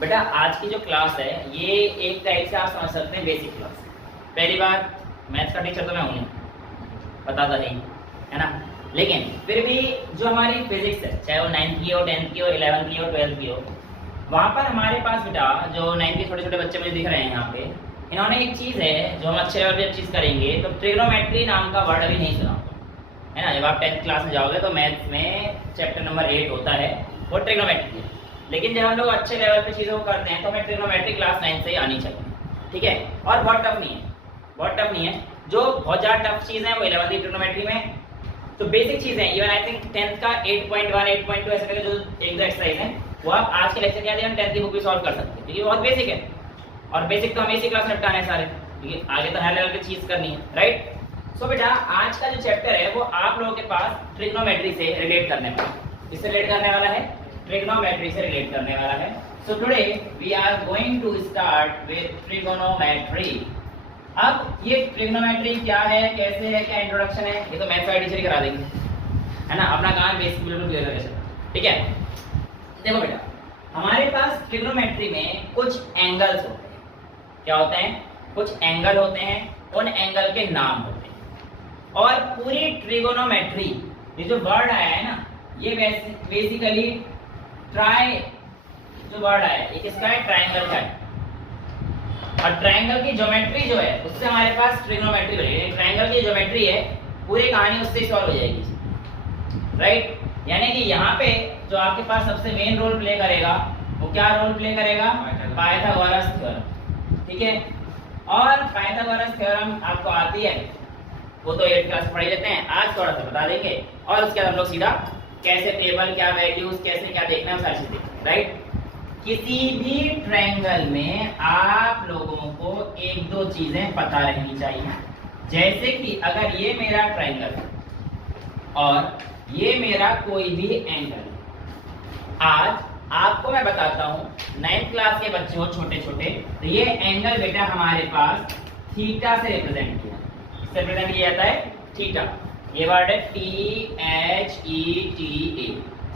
बेटा आज की जो क्लास है ये एक टाइप से आप समझ सकते हैं बेसिक क्लास। पहली बात, मैथ्स का टीचर तो मैं हूँ नहीं, पता था नहीं, है ना। लेकिन फिर भी जो हमारी फिजिक्स है, चाहे वो 9th की हो, 10th की हो, 11th की हो, 12th की हो, वहाँ पर हमारे पास बेटा जो 9th के छोटे छोटे बच्चे मुझे दिख रहे हैं यहाँ पे, इन्होंने एक चीज़ है जो हम अच्छे लेवल पे चीज़ करेंगे। तो ट्रिग्नोमेट्री नाम का वर्ड अभी नहीं सुना होगा, है ना। जब आप 10th क्लास में जाओगे तो मैथ्स में चैप्टर नंबर 8 होता है, वो ट्रिग्नोमेट्री है। लेकिन जब हम लोग अच्छे लेवल पे चीज़ों को करते हैं तो हमें ट्रिग्नोमेट्री क्लास 9 से ही आनी चाहिए, ठीक है। और बहुत टफ नहीं है, बहुत टफ नहीं है। जो बहुत ज़्यादा टफ चीज़ है वो 11th की ट्रिग्नोमेट्री में। तो बेसिक चीज़ है, इवन आई थिंक 10th का 8.1 8.2 ऐसे करके जो एक दो एक्सरसाइज है वो आप आज के लेक्चर के आगे हम 10th की बुक भी सॉल्व कर सकते हैं, क्योंकि बहुत बेसिक है। और बेसिक तो हमें इसी क्लास में निपटाना है सारे, क्योंकि आगे तो हाई लेवल पे चीज़ करनी है, राइट। सो बेटा आज का जो चैप्टर है वो आप लोगों के पास ट्रिग्नोमेट्री से रिलेट करने वाला है। इससे रिलेट करने वाला है, ट्रिग्नोमेट्री से रिलेट करने वाला है। So today we are going to start with trigonometry. अब ये ट्रिग्नोमेट्री क्या है, कैसे है, क्या इंट्रोडक्शन है, ये तो मैथ्स वाले टीचर ही करा देंगे, है ना। अपना काम बेसिक बिल्कुल क्लियर करके चलना, ठीक है। देखो बेटा, हमारे पास ट्रिग्नोमेट्री में कुछ एंगल्स होते हैं। क्या होते हैं? कुछ एंगल होते हैं, उन एंगल के नाम होते हैं। और पूरी ट्रिगोनोमेट्री, ये जो वर्ड आया है ना, ये बेसिकली ट्राई जो वर्ड आया है, ये किसका है? ट्रायंगल का है। और ट्रायंगल की ज्योमेट्री जो है उससे हमारे पास ट्रिग्नोमेट्री बनेगी। ट्रायंगल की ज्योमेट्री है, पूरी कहानी उससे सॉल्व हो जाएगी, राइट। यानी कि यहाँ पे जो आपके पास सबसे मेन रोल प्ले करेगा वो क्या रोल प्ले करेगा? पाइथागोरस थ्योरम, ठीक है। और पाइथागोरस थ्योरम आपको आती है, वो तो 8th क्लास पढ़ लेते हैं, आज थोड़ा सा बता देंगे। और उसके बाद हम लोग सीधा कैसे टेबल, क्या वैल्यूज, कैसे क्या देखना है, वो सारी चीजें देखेंगे, राइट। किसी भी ट्रायंगल में आप लोगों को एक दो चीजें पता रहनी चाहिए। जैसे कि अगर ये मेरा ट्रायंगल है और ये मेरा कोई भी एंगल, आज आपको मैं बताता हूँ 9th क्लास के बच्चे हो छोटे छोटे, तो ये एंगल बेटा हमारे पास थीटा से रिप्रेजेंट किया, इससे रिप्रेजेंट किया जाता है थीटा। ये वर्ड है THETA।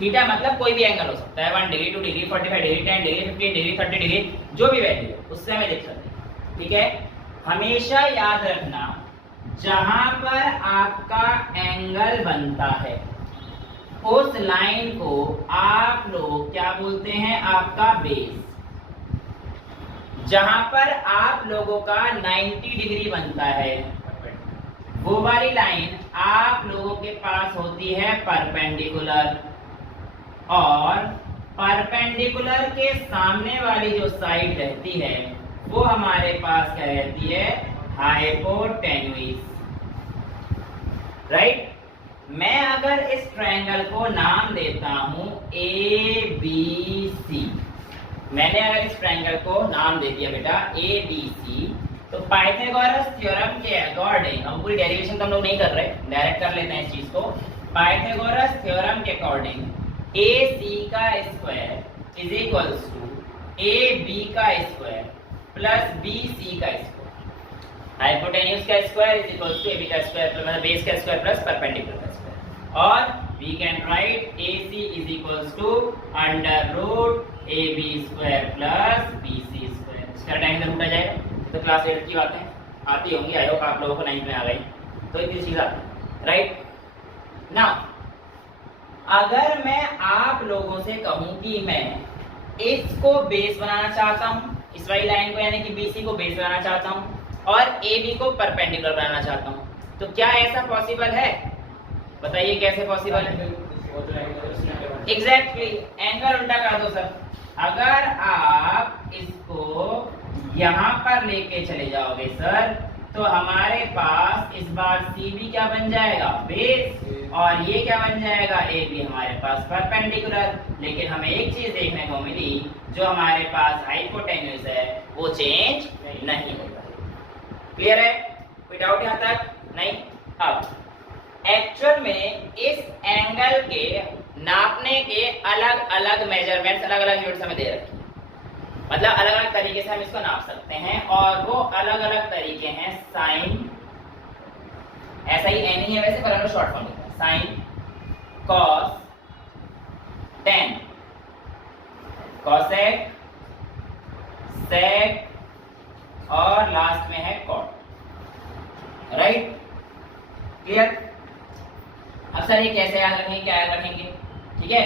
थीटा मतलब कोई भी एंगल हो सकता है, 1 degree, 2 degree, 45 degree, 10 degree, 15 degree, 30 degree, जो भी वैल्यू है उससे हमें लिख सकते हैं, ठीक है। हमेशा याद रखना, जहां पर आपका एंगल बनता है उस लाइन को आप लोग क्या बोलते हैं? आपका बेस। जहां पर आप लोगों का 90 डिग्री बनता है वो वाली लाइन आप लोगों के पास होती है परपेंडिकुलर। और परपेंडिकुलर के सामने वाली जो साइड रहती है वो हमारे पास क्या रहती है? Hypotenuse, right. मैं अगर इस ट्रायंगल को नाम देता हूं ABC, मैंने अगर इस ट्रायंगल को नाम दे दिया बेटा ABC, तो पाइथागोरस थ्योरम के अकॉर्डिंग, हम पूरी डेरिवेशन तो हम लोग नहीं कर रहे, डायरेक्ट कर लेते हैं इस चीज को। पाइथागोरस थ्योरम के अकॉर्डिंग AC का square is equals to AB का स्क्वायर प्लस BC का स्क्वायर। हाइपोटेन्यूज का square is equals to AB का स्क्वायर मतलब बेस का स्क्वायर प्लस परपेंडिकुलर का स्क्वायर। और we can write AC is equals to under root AB square plus BC square. इसका time root आ जाएगा। तो क्लास 8 की बातें आती होंगी, आई होप आप लोगों को 9th में आ गई, तो इतनी चीज आती है, राइट। नाउ अगर मैं आप लोगों से कहूं कि मैं इसको बेस बनाना चाहता हूं, इस वाली लाइन को यानी कि BC को बेस बनाना चाहता हूं और AB को परपेंडिकुलर बनाना चाहता हूं, तो क्या ऐसा पॉसिबल है? बताइए कैसे पॉसिबल है? एग्जैक्टली, एंगल उल्टा कर दो सर। अगर आप इसको यहां पर लेके चले जाओगे सर, तो हमारे पास इस बार CB क्या बन जाएगा? बेस। और ये क्या बन जाएगा? AB हमारे पास परपेंडिकुलर। लेकिन हमें एक चीज देखने को मिली, जो हमारे पास हाइपोटेन्यूज है वो चेंज नहीं होगा। क्लियर है? कोई डाउट यहां तक? नहीं। अब एक्चुअल में इस एंगल के नापने के अलग अलग मेजरमेंट्स, अलग अलग यूनिट्स हमें दे रखी है, मतलब अलग अलग तरीके से हम इसको नाप सकते हैं। और वो अलग अलग तरीके हैं साइन, ऐसा ही एन ही है वैसे, पर हम लोग शॉर्ट फॉर्म लिखते हैं, साइन, कॉस, टेन, कॉसेक, सेक और लास्ट में है कॉट। Right, clear? अब सर ये कैसे याद रखेंगे, क्या याद रखेंगे? ठीक है,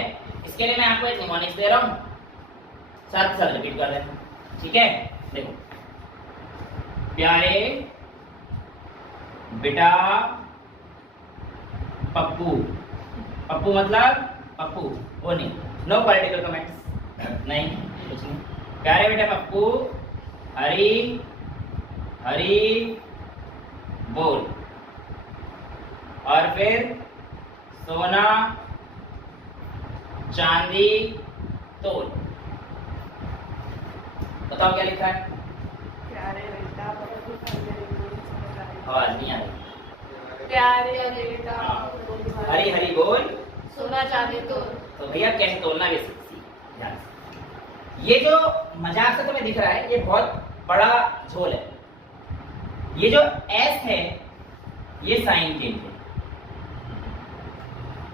इसके लिए मैं आपको एक निमोनिक्स दे रहा हूं, साथ साथ रिपीट कर देना। ठीक है, देखो, प्यारे बेटा पप्पू, पप्पू मतलब पप्पू, वो नहीं, नो पॉलिटिकल कमेंट्स, नहीं कुछ नहीं। प्यारे बेटा पप्पू हरी हरी बोल, और फिर सोना चांदी तोल। बताओ क्या लिखा है? प्यारे बेटा आवाज नहीं आ रही। प्यारे बेटा हरी हरी बोल, सोना चांदी तोल। तो भैया कैसे तोलना भी सीख ध्यान से। ये जो मजाक से तुम्हें दिख रहा है, ये बहुत बड़ा झोल है। ये जो एस है ये साइन के लिए,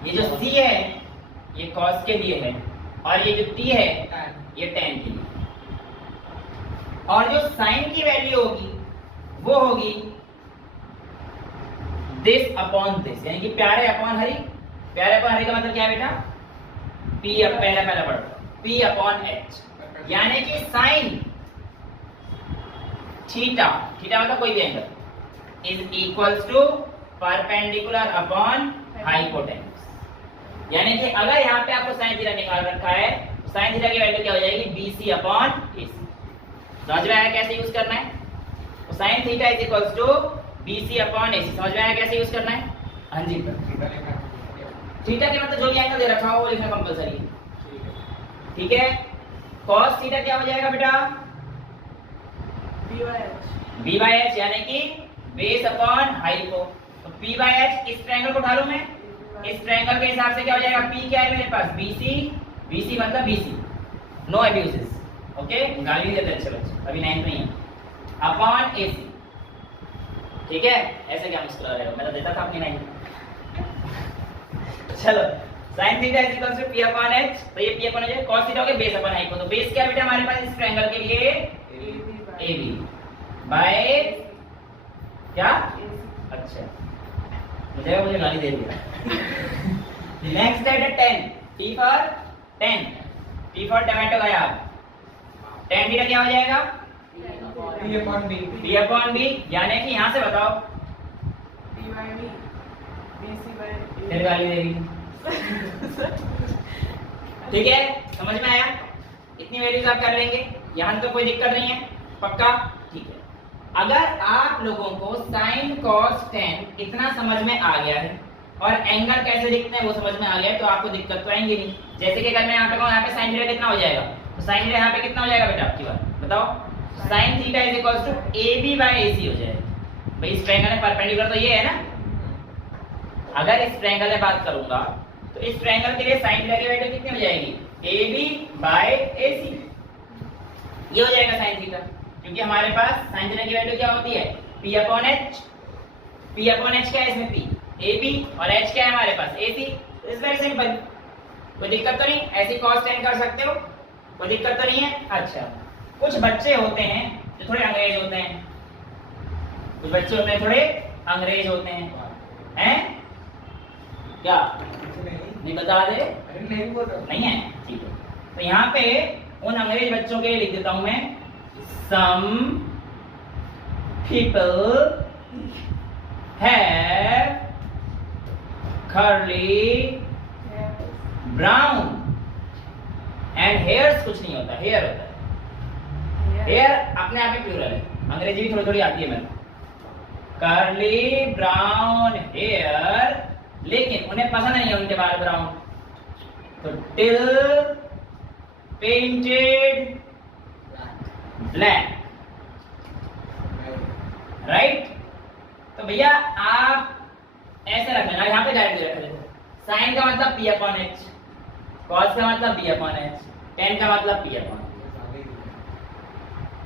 ये जो सी है ये कॉस के लिए है, और ये जो टी है ये टेन के लिए। और जो साइन की वैल्यू होगी वो होगी दिस अपॉन दिस, यानी कि प्यारे अपॉन हरी। प्यारे अपॉन हरी का मतलब क्या है बेटा? पी, अब पहला पढ़ो, पी अपॉन एच, यानी कि साइन थीटा, थीटा मतलब कोई भी angle, is equals to perpendicular upon hypotenuse. यानी कि अगर यहाँ पे आपको साइन थीटा निकाल रखा है तो साइन थीटा की वैल्यू क्या हो जाएगी? BC upon AC। समझ में आया कैसे यूज करना है? तो sine theta is equals to BC upon AC। समझ में आया कैसे यूज करना है? हाँ जी, थीटा के मतलब जो भी एंगल दे रखा हो वो लिखना कंपलसरी है। ठीक है, cos थीटा क्या हो जाएगा बेटा? B बाय H, यानी कि बेस अपॉन हाइपो। तो P बाय H, इस ट्रायंगल को उठा लूं मैं, इस ट्रायंगल के हिसाब से क्या हो जाएगा? P क्या है मेरे पास? BC, BC मतलब BC, नो अब्यूजेस, ओके? गाली नहीं देते अच्छे बच्चे, अभी 9th नहीं है, अपॉन AC। ठीक है, ऐसे क्या मुस्कुरा रहे हो? मैं तो देता था अपनी 9th। चलो, sin theta is equal to P upon H, तो ये P अपॉन H है, cos थीटा हो गया बेस अपॉन हाइपो। तो बेस क्या है बेटा हमारे पास इस ट्रायंगल के लिए? AB बाय क्या? अच्छा, मुझे गाली दे दिया। नेक्स्ट है 10, T for 10, T for tomato गया। 10 थीटा क्या हो जाएगा? P upon B। P upon B, यानी कि यहाँ से बताओ, P by B, BC by A। फिर गाली दे रही। ठीक है, समझ में आया? इतनी वैल्यूज आप कर लेंगे, यहाँ तो कोई दिक्कत नहीं है, पक्का? ठीक है, अगर आप लोगों को sin cos tan इतना समझ में आ गया है और एंगल कैसे दिखते हैं वो समझ में आ गया है, तो आपको दिक्कत तो आएंगी नहीं। जैसे कि अगर मैं यहाँ पे कहूँ यहाँ पे sin थीटा कितना हो जाएगा, तो sin थीटा यहाँ पे कितना हो जाएगा बेटा आपकी बात बताओ? sin theta is equals to AB by AC हो जाएगा। भाई इस ट्रायंगल में परपेंडिकुलर तो ये है ना, अगर इस ट्रायंगल में बात करूंगा तो इस ट्रायंगल के लिए sin थीटा की वैल्यू कितनी हो जाएगी? AB बाय AC, ये हो जाएगा sin थीटा, क्योंकि हमारे पास sin थीटा की वैल्यू क्या होती है? P upon H। P upon H क्या है इसमें? P, AB, और H क्या है हमारे पास? AC। इट्स वेरी सिंपल, कोई दिक्कत तो नहीं, ऐसी cos tan कर सकते हो, कोई दिक्कत तो नहीं है। अच्छा, कुछ बच्चे होते हैं जो थोड़े अंग्रेज होते हैं, कुछ बच्चे होते हैं थोड़े अंग्रेज होते हैं क्या? नहीं बता दे? नहीं है, ठीक है। तो यहाँ पे उन अंग्रेज बच्चों के लिए लिख देता हूं मैं, some people have curly brown and hairs, कुछ नहीं होता, hair होता है। hair अपने आप में प्लूरल है, अंग्रेजी भी थोड़ी थोड़ी आती है मेरे, curly brown hair, लेकिन उन्हें पसंद नहीं है उनके बाल ब्राउन, तो till painted black, राइट? तो भैया आप ऐसे रख लेना, यहाँ पे डायरेक्ट रख लेना, साइन का मतलब P अपॉन H, cos का मतलब B अपॉन H, tan का मतलब P अपॉन।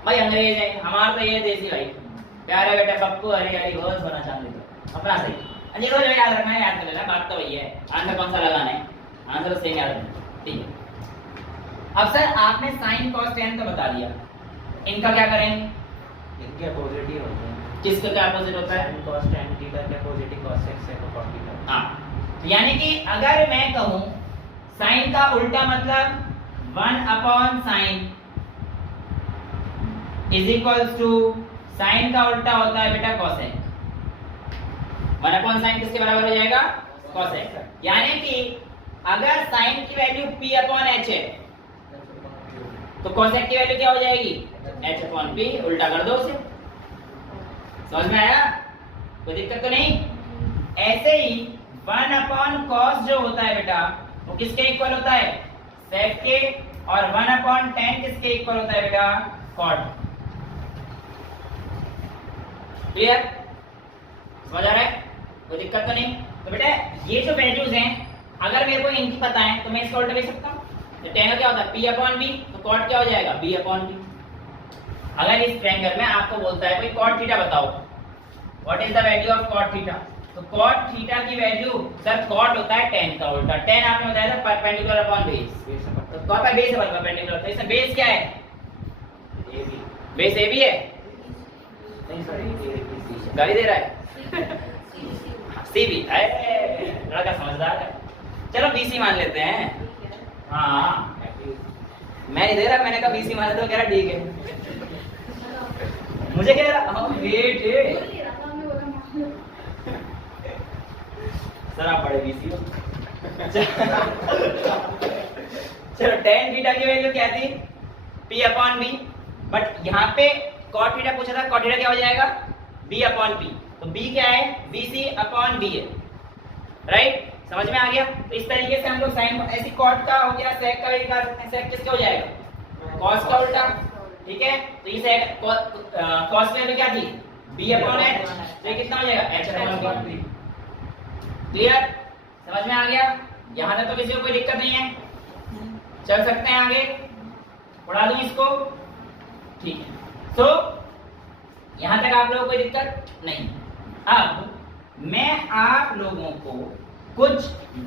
भाई अंग्रेज है, हमारा तो ये देसी भाई, प्यारे बेटा पप्पू हरी हरी घोष होना चाहते तो अपना सही। अजी रोज याद रखना है, याद कर लेना, बात तो वही है, आंसर कौन सा लगाना है, आंसर तो सेम याद रखना, ठीक है। अब सर आपने sin cos tan तो बता दिया, इनका क्या करेंगे? इनके अपोजिट ही होते हैं। किसका क्या अपोजिट होता है? sin cos tan थीटा के अपोजिट ही cos x है cos थीटा। हाँ, तो यानी कि अगर मैं कहूं साइन का उल्टा मतलब 1/sin is equals to, sign का उल्टा होता है बेटा cosec। 1/sin किसके बराबर हो जाएगा? cosec। यानी कि अगर साइन की वैल्यू p/h है तो cosec की वैल्यू क्या हो जाएगी? h/p। उल्टा कर दो उसे। समझ में आया? कोई दिक्कत तो नहीं? ऐसे ही 1/cos जो होता है बेटा वो किसके इक्वल होता है? sec के। और 1/tan किसके इक्वल होता है बेटा? cot। क्लियर? समझ आ रहा है? कोई दिक्कत तो नहीं? तो बेटा ये जो वैल्यूज हैं अगर मेरे को इनकी पता है तो मैं इसका उल्टा लिख सकता हूँ। तो tan का क्या होता है? p/b। तो cot क्या हो जाएगा? b/b। अगर इस ट्रायंगल में आपको बोलता है कोई cot थीटा बताओ, what is the value of cot theta, तो cot थीटा की वैल्यू, सर cot होता है tan का उल्टा। tan आपने बताया था परपेंडिकुलर अपॉन बेस, तो cot का बेस है परपेंडिकुलर, तो इसमें बेस क्या है? AB। बेस ए बी है। नहीं सॉरी गाली दे रहा है सी बी। लड़का समझदार है। चलो बीसी मान लेते हैं। हाँ मैं नहीं दे रहा, मैंने कहा बीसी मान लेते हो, कह रहा ठीक है। मुझे कह रहा हाँ वेट है सर, आप बड़े बीसी हो। चलो tan थीटा की वैल्यू क्या थी? p/b। बट यहाँ पे cot थीटा पूछा था, cot थीटा क्या हो जाएगा? b/p। तो b क्या है? bc/b है। राइट? समझ में आ गया? तो इस तरीके से हम लोग साइन ऐसी cot का हो गया, sec का भी निकाल सकते हैं। sec किसका हो जाएगा? cos का उल्टा। ठीक है, तो ये sec cos की वैल्यू क्या थी? b/h। तो ये कितना हो जाएगा? h/p। क्लियर? समझ में आ गया? यहाँ तक तो किसी को कोई दिक्कत नहीं है? चल सकते हैं आगे? उड़ा दूं इसको? ठीक है। तो यहाँ तक आप लोगों को कोई दिक्कत नहीं। अब मैं आप लोगों को कुछ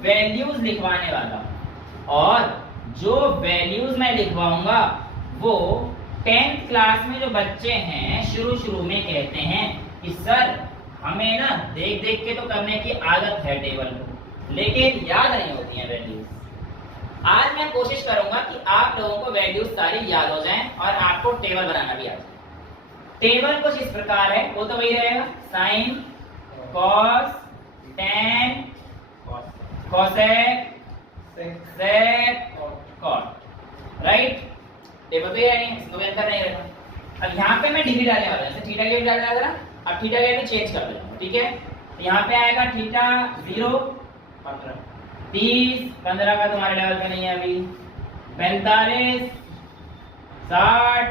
वैल्यूज लिखवाने वाला हूँ, और जो वैल्यूज मैं लिखवाऊंगा वो 10th क्लास में जो बच्चे हैं शुरू में कहते हैं कि सर हमें ना देख देख के तो करने की आदत है टेबल को, लेकिन याद नहीं होती हैं वैल्यूज। आज मैं कोशिश करूंगा कि आप लोगों को वैल्यूज सारी याद हो जाएं और आपको टेबल बनाना भी आ जाए। टेबल कुछ इस प्रकार है, वो तो वही रहेगा, साइन, कॉस, टैन, कोसेक, सेक, कॉट। राइट? टेबल तो ये नहीं, इसको अंतर नहीं रहेगा। अब यहाँ पे मैं डिग्री डालने वाला हूं, जैसे थीटा की डिग्री डालने वाला था, अब थीटा की वैल्यू चेंज कर देना। ठीक है, तो यहाँ पे आएगा थीटा 0, 30, 15 का तुम्हारे लेवल पे नहीं है अभी, 45, 60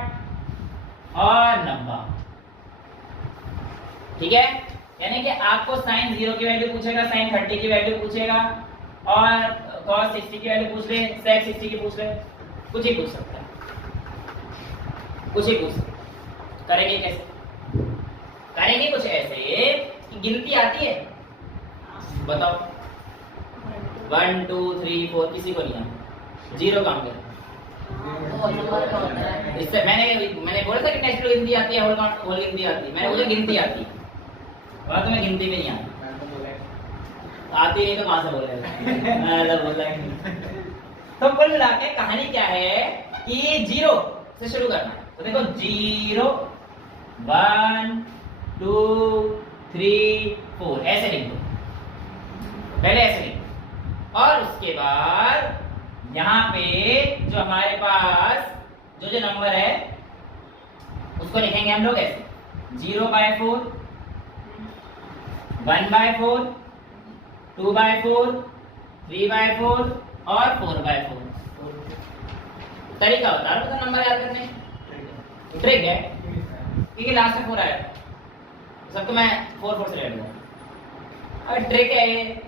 और 90। ठीक है, यानी कि आपको साइन 0 की वैल्यू पूछेगा, साइन 30 की वैल्यू पूछेगा, और कॉस 60 की वैल्यू पूछ ले, सेक 60 की पूछ ले, कुछ ही पूछ सकता है, कुछ ही पूछ सकता है। करेंगे कैसे? करेंगे कुछ ऐसे कि गिनती आती है, बताओ 1 2 3 4, किसी को नहीं आता, 0 काम कर। इससे मैंने बोला था कि नेचुरल गिनती आती है, होल गिनती आती है, मैंने बोला गिनती आती है, वहाँ तुम्हें गिनती में नहीं आती। आती नहीं तो कहाँ से बोलेगा? तो कुल मिला के कहानी क्या है कि 0 से शुरू करना है। तो देखो 0 1 2 3 4 ऐसे लिख दो, पहले ऐसे लिख दो, और उसके बाद यहाँ पे जो हमारे पास जो नंबर है उसको लिखेंगे हम लोग ऐसे, 0/4, 1/4, 2/4, 3/4 और 4/4। तरीका बता रहा हूँ नंबर याद करने, ट्रिक है, क्योंकि लास्ट में 4 आया सबको मैं 4 से ले लूंगा। अब ट्रिक है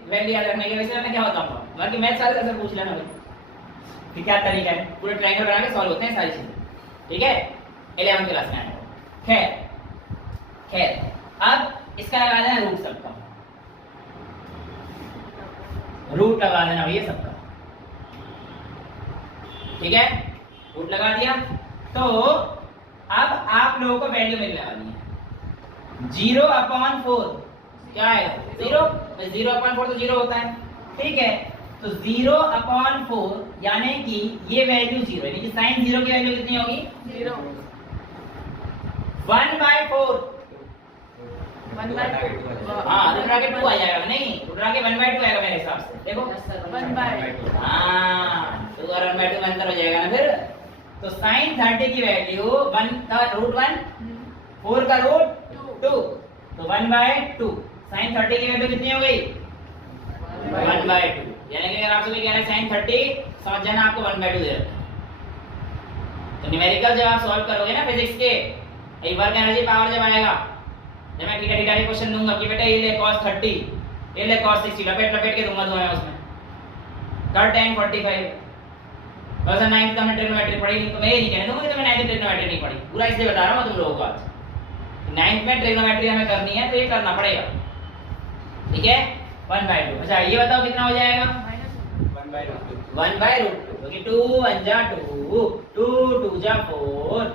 वैल्यू याद रखने की, वैसे मैं क्या बताऊंगा, बाकी मैथ सारे ऐसे पूछ लेना भाई कि क्या तरीका है, पूरे ट्रायंगल बना के सॉल्व होते हैं सारी चीजें। ठीक है, 11 क्लास में आएगा। खैर अब इसका लगा देना रूट, सबका रूट लगा देना भैया सबका। ठीक है, रूट लगा दिया। तो अब आप लोगों को वैल्यू मिलने वाली है 0/4 क्या है 0, 0/4 तो 0 होता है, ठीक है। तो 0/4 यानी कि ये वैल्यू 0 है, साइन 0 की वैल्यू कितनी होगी 0 1/4। 1/2 हाँ रूट के 2 आ जाएगा, नहीं रूट के 1/2 आएगा मेरे हिसाब से, देखो 1/2 हाँ 2 और 1/2 में अंतर हो जाएगा ना फिर। तो sin 30 की वैल्यू 1 का रूट 1 4 का रूट 2 तो 1/2 sin 30 की वैल्यू कितनी हो गई 1/2। यानी कि अगर आपसे कोई कह रहा है sin 30 समझ जाना आपको 1/2 दे रखा है। तो न्यूमेरिकल जब आप सॉल्व करोगे ना फिजिक्स के एक वर्क एनर्जी पावर जब आएगा, जब मैं थीटा थीटा के क्वेश्चन दूंगा कि बेटा ये ले cos 30 ये ले cos 60 लपेट लपेट के दूंगा मैं उसमें कर tan 45 बस 9th हमने ट्रिग्नोमेट्री पढ़ी नहीं, तो मैं ये नहीं कहने दूंगा कि तुमने 9th ट्रिग्नोमेट्री नहीं पढ़ी, पूरा इसलिए बता रहा हूं तुम लोगों को आज 9th में ट्रिग्नोमेट्री हमें करनी है तो ये करना पड़ेगा, ठीक है 1/2। अच्छा ये बताओ कितना हो जाएगा 1/2 क्योंकि 2 1 जा 2 2 2 जा 4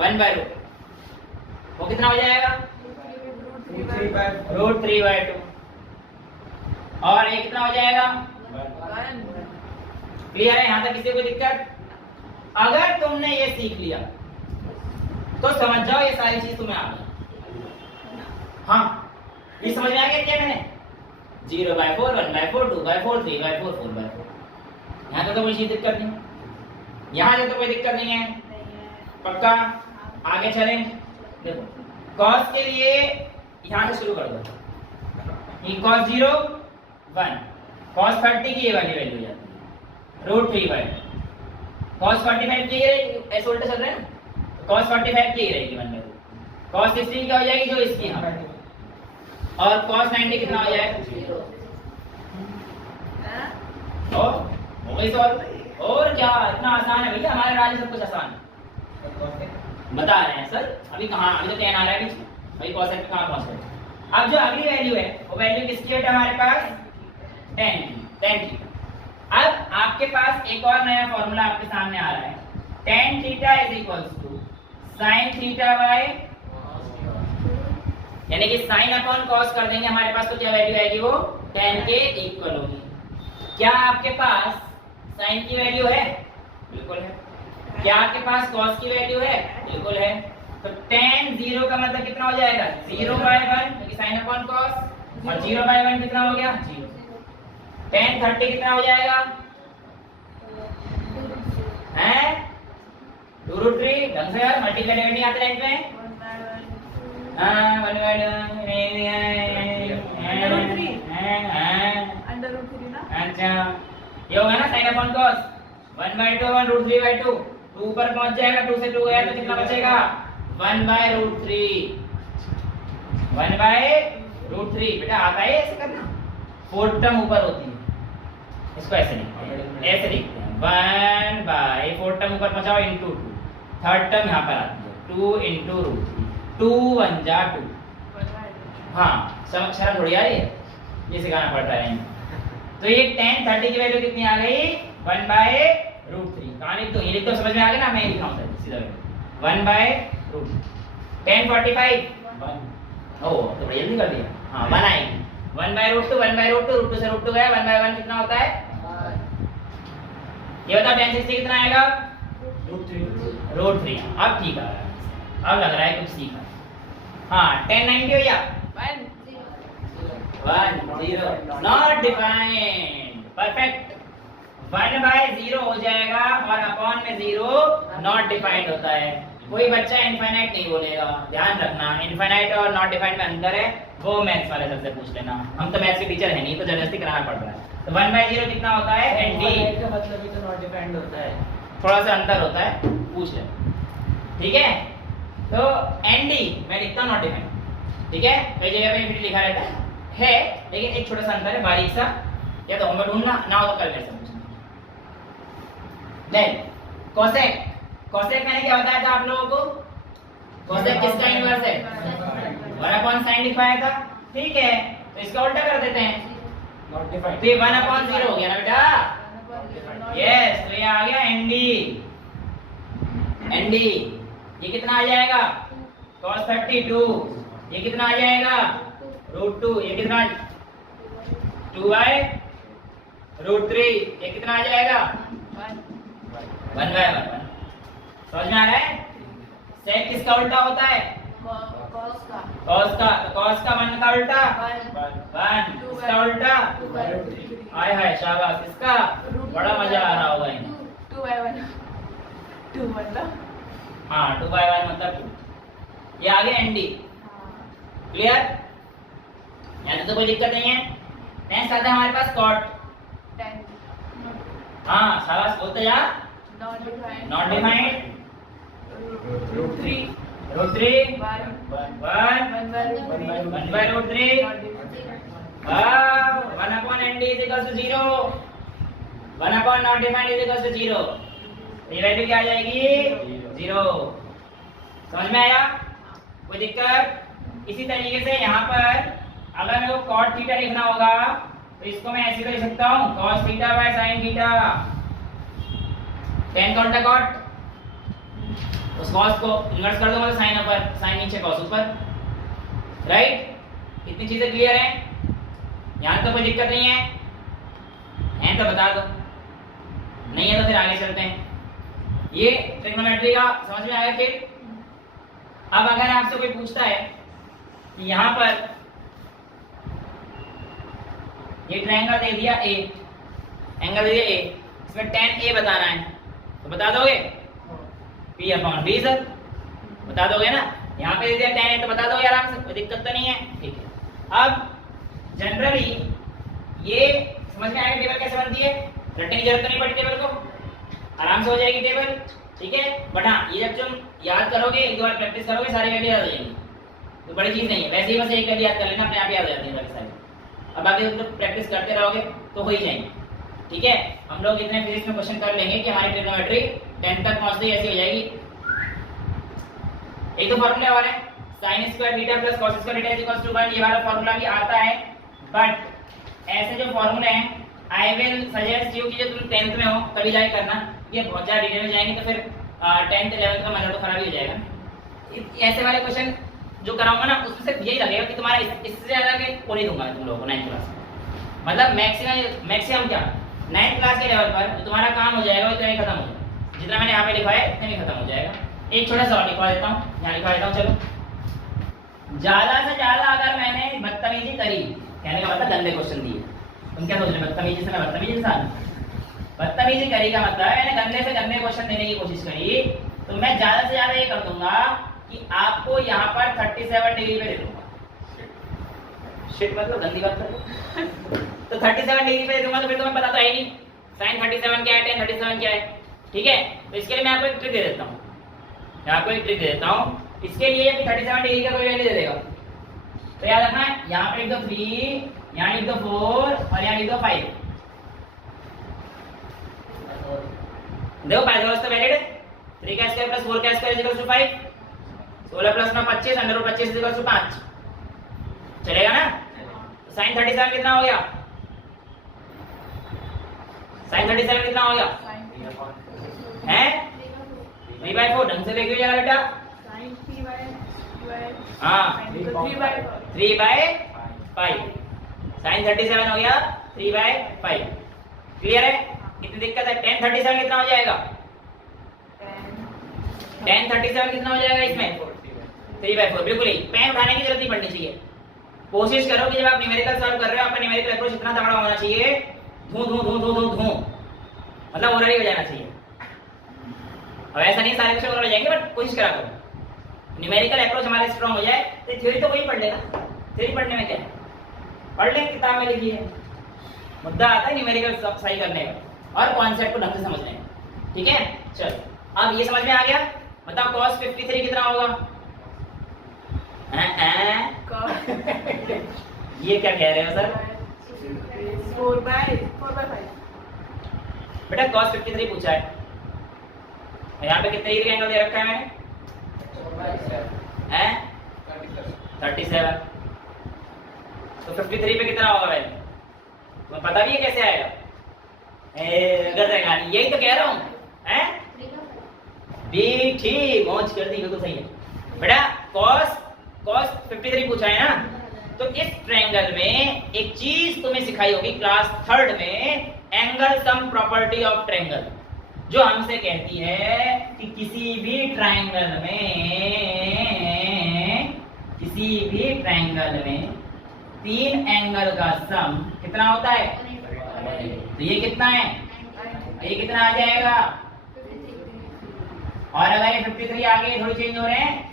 1/2 वो कितना हो जाएगा रूट 3/2 और ये कितना हो जाएगा क्लियर है यहाँ तक किसी को दिक्कत? अगर तुमने ये सीख लिया तो समझ जाओ ये सारी चीज तुम्हें आ गई। हाँ ये समझ में आ गया क्या मैंने 0/4 1/4 2/4 3/4 4/4 यहाँ तक तो कोई चीज दिक्कत नहीं, यहाँ तक तो कोई दिक्कत नहीं है पक्का। आगे चलें, देखो cos के लिए यहाँ से शुरू कर दो, ये cos 0 1 cos 30 की ये वाली वैल्यू जाती है रूट 3/2 cos 45 की ऐसे उल्टे चल रहे हैं ना, तो cos 45 की रहेगी 1/2 cos 16 क्या हो जाएगी जो इसकी यहाँ और cos 90 कितना हो जाएगा 0 हो गई सॉल्व। और क्या इतना आसान है भैया, हमारे राज्य सब कुछ आसान है बता रहे हैं सर। अभी कहाँ अभी तो 10 आ रहा है बीच में भाई cos पे कहाँ पहुँच गए। अब जो अगली वैल्यू है वो वैल्यू किसकी है हमारे पास 10 की। अब आपके पास एक और नया फॉर्मूला आपके सामने आ रहा है tan theta is equals to sin theta by, यानी कि sin अपॉन cos कर देंगे हमारे पास तो क्या वैल्यू आएगी वो tan के इक्वल होगी। क्या आपके पास sin की वैल्यू है? बिल्कुल है। क्या आपके पास cos की वैल्यू है? बिल्कुल है। तो tan 0 का मतलब कितना हो जाएगा 0/1 क्योंकि sin अपॉन cos और 0/1 कितना हो गया 0। tan 30 कितना हो जाएगा हैं 2√3 ढंग से यार मल्टीप्लाई नहीं आते लाइन में हां 1/3 ना अच्छा ये होगा ना sin अपॉन cos 1/2 1√3/2 2 पर पहुंच जाएगा 2 से 2 गया तो कितना बचेगा 1/√3 1/√3 बेटा आता है ऐसे करना 4 टर्म ऊपर होती है इसको ऐसे लिखते हैं 1/4 टर्म ऊपर पहुंचाओ इनटू 2 थर्ड टर्म यहां पर आती है 2 * √3 2 1 जा 2 हाँ शर्म थोड़ी आ रही है ये सिखाना पड़ता है। तो ये tan 30 की वैल्यू कितनी आ गई 1/√3 कहां लिख दो ये लिख दो समझ में आ गया ना मैं लिखाऊं सीधा 1/√3 tan 45 ओ तो बड़ी जल्दी कर दिया हाँ 1 आएगी 1/√2 √2 से √2 गया 1/1 कितना होता है ये बताओ tan 60 कितना आएगा √3 अब ठीक है अब लग रहा है कुछ सीखा। हाँ tan 90 भैया 1 0 नॉट डिफाइंड परफेक्ट 1/0 हो जाएगा और अपॉन में 0 नॉट डिफाइंड होता है। कोई बच्चा इनफाइनाइट नहीं बोलेगा, ध्यान रखना इनफाइनाइट और नॉट डिफाइंड में अंतर है वो मैथ्स वाले सर से पूछ लेना, हम तो मैथ्स के टीचर है नहीं तो जबरदस्ती कराना पड़ रहा है। तो 1/0 कितना होता है nd का मतलब भी तो नॉट डिफाइंड होता है, थोड़ा सा अंतर होता है पूछ ले ठीक है। तो nd मैं लिखता हूं नॉट डिफाइंड ठीक है, कई जगह पे इंफिनिटी लिखा रहता है लेकिन एक छोटा सा अंतर है बारीक सा, या तो होगा ढूंढना ना हो तो कल मेरे से पूछना। देन कोसेक कोसेक मैंने क्या बताया था आप लोगों को कोसेक किसका इनवर्स है 1/sin लिखवाया था ठीक है। तो इसका उल्टा कर देते हैं नॉट डिफाइंड तो ये 1/0 हो गया ना बेटा यस। तो ये आ गया nd ND ये कितना आ जाएगा cos 32 ये कितना आ जाएगा √2 ये कितना 2/√3 ये कितना आ जाएगा 1/1 समझ में आ रहा है sec किसका उल्टा होता है cos का 1 का उल्टा 1 इसका उल्टा हाय हाय शाबाश इसका बड़ा मजा आ रहा होगा इन्हें 2 मतलब हाँ 2/1 मतलब 2 ये आ गया ND क्लियर यहाँ तो कोई दिक्कत नहीं है नेक्स्ट आता है हमारे पास cot 10 हाँ शाबाश बोलते जा not defined √3 √3 1 1/√3 1/ND is equals to 0 1/not defined is equals to 0 ये वैल्यू क्या आ जाएगी 0 समझ में आया कोई दिक्कत इसी तरीके से यहाँ पर अगर मेरे को cot थीटा लिखना होगा तो इसको मैं ऐसे लिख सकता हूँ cos theta by sin theta tan का उल्टा cot उस cos को इन्वर्स कर दूंगा तो sin ऊपर sin नीचे cos ऊपर राइट इतनी चीजें क्लियर हैं यहाँ तो कोई दिक्कत नहीं है तो बता दो नहीं है तो फिर आगे चलते हैं ये ट्रिग्नोमेट्री का समझ में आया फिर अब अगर आपसे कोई पूछता है कि यहाँ पर ये ट्रायंगल दे दिया A एंगल दे दिया A इसमें tan A बताना है तो बता दोगे P/B सर बता दोगे ना यहाँ पे दे दिया tan A तो बता दोगे आराम से कोई दिक्कत तो नहीं है ठीक है अब जनरली ये समझ में आएगा टेबल कैसे बनती है रटने की जरूरत तो नहीं पड़ती टेबल को आराम से हो जाएगी टेबल ठीक है बट हाँ ये जब तुम याद करोगे एक दो बार प्रैक्टिस करोगे सारी वैल्यू याद हो जाएंगी तो बड़ी चीज नहीं है वैसे ही बस एक वैल्यू याद कर लेना अपने आप याद हो जाती है बाकी सारी अब आगे जब प्रैक्टिस करते रहोगे तो हो ही जाएंगे ठीक है हम लोग इतने फिजिक्स में क्वेश्चन कर लेंगे कि हमारी ट्रिग्नोमेट्री 10 तक पहुंचते ही ऐसी हो जाएगी एक तो फॉर्मूला और है sin square theta plus cos square theta equals to 1 ये वाला फॉर्मूला भी आता है बट ऐसे जो फॉर्मूले हैं आई विल सजेस्ट यू कि जब तुम 10th में हो तभी लाइक करना ये बहुत ज्यादा डिटेल में जाएंगे तो फिर 10th 11th का मजा तो खराब ही हो जाएगा ऐसे वाले क्वेश्चन जो कराऊंगा ना उसमें सिर्फ यही लगेगा कि तुम्हारा इससे ज्यादा के को नहीं दूंगा तुम लोगों को 9th क्लास में मतलब मैक्सिमम क्या 9th क्लास के लेवल पर जो तुम्हारा काम हो जाएगा वो इतना ही खत्म हो जाएगा जितना मैंने यहाँ पे लिखा है इतना ही खत्म हो जाएगा एक छोटा सा और लिखवा देता हूँ यहाँ लिखवा देता हूँ चलो ज्यादा से ज्यादा अगर मैंने बदतमीजी करी कहने का मतलब गंदे क्वेश्चन दिए तुम क्या सोच रहे बदतमीजी से मैं बदतमीज इंसान बदतमीजी करी का मतलब है मैंने गंदे से गंदे क्वेश्चन देने की कोशिश करी तो मैं ज्यादा से ज्यादा ये कर दूंगा कि आपको यहाँ पर 37 डिग्री पे दे दूंगा शिट मतलब गंदी बात कर तो 37 डिग्री पे दे दूंगा तो फिर तुम्हें पता तो है ही नहीं sin 37 क्या है tan 37 क्या है ठीक है तो इसके लिए मैं आपको एक ट्रिक दे देता हूँ मैं आपको एक ट्रिक दे देता हूँ इसके लिए कि 37 डिग्री का कोई वैल्यू दे देगा तो याद रखना है यहाँ पे लिख दो 3 यहाँ लिख दो 4 और यहाँ लिख दो 5 देखो पाइथागोरस का वैलिड है 3 का स्क्वायर प्लस 4 का स्क्वायर इक्वल्स टू 5 16 प्लस 9 25 अंडर रूट 25 इक्वल्स टू 5 चलेगा ना तो sin 37 कितना हो गया sin 37 कितना हो गया हैं 3/4 ढंग से देखिए जरा बेटा हाँ 3/5 sin 37 हो गया 3/5 क्लियर है कितनी दिक्कत है tan 37 कितना हो जाएगा tan 37 कितना हो जाएगा इसमें 3/4 बिल्कुल ही पेन उठाने की जरूरत नहीं पड़नी चाहिए कोशिश करो कि जब आप न्यूमेरिकल सॉल्व कर रहे हो आपका न्यूमेरिकल अप्रोच इतना तगड़ा होना चाहिए धू धू धू धू धू धू मतलब ऑलरेडी हो जाना चाहिए अब ऐसा नहीं सारे क्वेश्चन हो जाएंगे बट कोशिश करा करो न्यूमेरिकल अप्रोच हमारे स्ट्रांग हो जाए तो थ्योरी तो वही पढ़ लेगा थ्योरी पढ़ने में क्या है पढ़ ले किताब में लिखी है मुद्दा आता है न्यूमेरिकल सही करने का और कॉन्सेप्ट को ढंग से समझने का ठीक है चलो अब ये समझ में आ गया बताओ cos 53 कितना होगा ये क्या कह रहे हो सर 4/5 बेटा cos 53 पूछा है यहाँ पे कितने डिग्री एंगल दे रखा है मैंने हैं 37 तो 53 पे कितना होगा भाई तुम्हें पता भी है कैसे आएगा यही तो कह रहा हूँ हैं बी ठीक, पहुंच कर दी, बिल्कुल सही है बेटा। cos 53 पूछा है ना, तो इस ट्रायंगल में एक चीज तुम्हें सिखाई होगी क्लास 3rd में, angle sum property of triangle, जो हमसे कहती है कि किसी भी ट्रायंगल में 3 एंगल का सम कितना होता है? तो ये कितना है? ये कितना आ जाएगा? और अगर ये 53 आगे थोड़ी चेंज हो रहे हैं,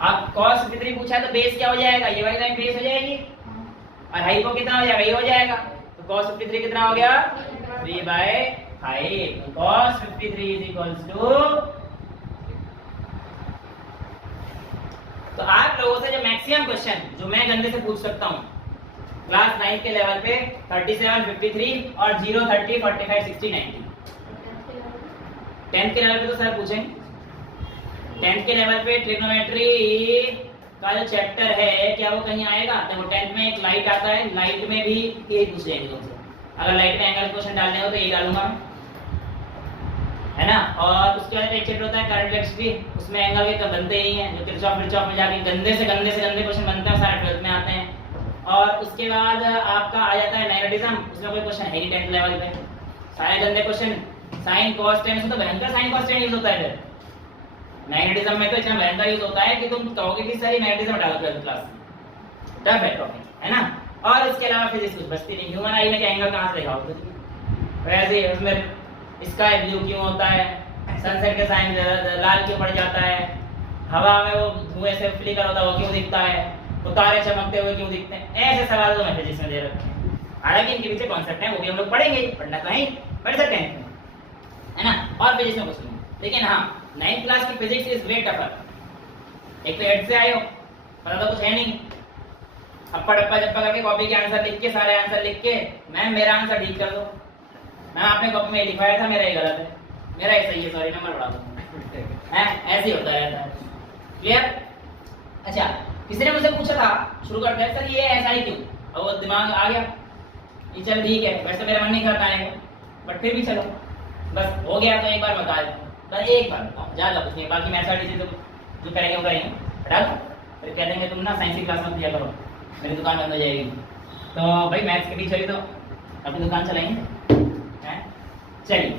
आप cos 53 पूछा है तो बेस क्या हो जाएगा? ये वाली लाइन बेस हो जाएगी, और हाइपो कितना हो जाएगा? ये हो जाएगा। तो cos 53 कितना हो गया? 3/5। cos 53 इज इक्वल्स टू, तो आप लोगों से जो मैक्सिमम क्वेश्चन जो मैं गंदे से पूछ सकता हूँ क्लास 9 के लेवल पे 37, 53 और 0, 30, 45, 60, 90। 10th के लेवल पे तो सर पूछेंगे। 10th के लेवल पे ट्रिग्नोमेट्री का जो चैप्टर है क्या वो कहीं आएगा? देखो 10th में एक लाइट आता है, लाइट में भी ये पूछ जाएंगे तुमसे। अगर लाइट में एंगल क्वेश्चन डालने हो तो ये डालूंगा मैं, है ना। और उसके बाद एक चैप्टर होता है करंट इलेक्ट्रिसिटी, उसमें एंगल के बनते ही हैं, जो किरचॉफ में जाके गंदे से गंदे क्वेश्चन बनते हैं, सारे 12th में आते हैं। और उसके बाद आपका आ जाता है मैग्नेटिज्म, उसमें कोई क्वेश्चन है नहीं 10th लेवल पे, सारे गंदे क्वेश्चन। साइन कॉस टेन, तो भयंकर साइन कॉस टेन यूज होता है। मैग्नेटिज्म में तो इतना भयंकर यूज होता है कि तुम कहोगे कि सर ये मैग्नेटिज्म डालो 12th क्लास, टफ है टॉपिक, है ना। और इसके अलावा फिजिक्स कुछ बचती नहीं। ह्यूमन आई में क्या एंगल कहां से दिखाओगे? वैसे उसमें स्काई ब्लू क्यों होता है, सनसेट के साइन लाल क्यों पड़ जाता है, हवा में वो धुएं से फ्लिकर होता है वो क्यों दिखता है, तो तारे चमकते हुए क्यों दिखते हैं, ऐसे सवाल तो मैं फिजिक्स में दे रखे हैं। हालांकि इनके पीछे कॉन्सेप्ट है, वो भी हम लोग पढ़ेंगे, पढ़ना तो नहीं पढ़ सकते हैं, है ना। और फिजिक्स में कुछ नहीं, लेकिन हाँ 9th क्लास की फिजिक्स इज वे टफर। एक तो 8 से आए हो, पता तो कुछ है नहीं, अप्पा डप्पा जप्पा करके कॉपी के आंसर लिख के, सारे आंसर लिख के, मैम मेरा आंसर ठीक कर दो, मैम आपने कॉपी में लिखवाया था, मेरा ये गलत है, मेरा ये सही है, सॉरी नंबर बढ़ा दो, हैं ऐसे ही होता रहता है। क्लियर? अच्छा, किसी ने मुझसे पूछा था शुरू करते हैं सर ये ऐसा ही क्यों, और वो दिमाग आ गया ये चल ठीक है, वैसे मेरा मन नहीं करता है बट फिर भी चलो बस हो गया तो एक बार बता दो, बस एक बार बताओ, ज़्यादा कुछ नहीं। बाकी मैथमेटिक्स तो जो करेंगे वो करेंगे, हटा दो, फिर कह देंगे तुम ना साइंस की क्लास मत दिया करो, मेरी दुकान बंद हो जाएगी। तो भाई मैथ्स के टीचर ही तो अपनी दुकान चलाएंगे, हैं? चलिए